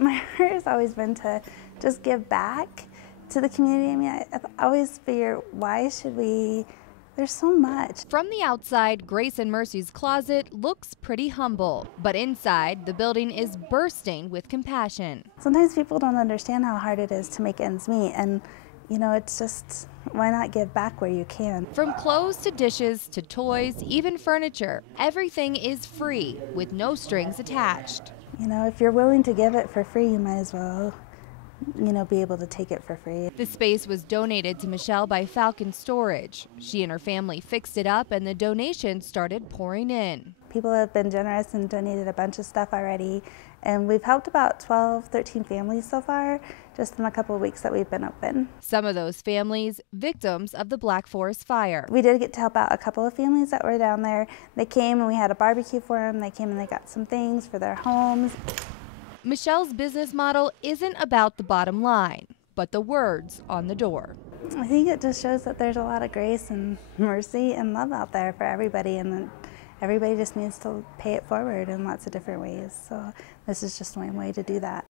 My heart has always been to just give back to the community. I mean, I always figure, why should we? There's so much. From the outside, Grace and Mercy's closet looks pretty humble, but inside, the building is bursting with compassion. Sometimes people don't understand how hard it is to make ends meet, and you know, it's just, why not give back where you can? From clothes to dishes to toys, even furniture, everything is free with no strings attached. You know, if you're willing to give it for free, you might as well, you know, be able to take it for free. The space was donated to Michelle by Falcon Storage. She and her family fixed it up and the donations started pouring in. People have been generous and donated a bunch of stuff already, and we've helped about 12, 13 families so far, just in a couple of weeks that we've been open. Some of those families, victims of the Black Forest fire. We did get to help out a couple of families that were down there. They came and we had a barbecue for them. They came and they got some things for their homes. Michelle's business model isn't about the bottom line, but the words on the door. I think it just shows that there's a lot of grace and mercy and love out there for everybody, and that everybody just needs to pay it forward in lots of different ways. So this is just one way to do that.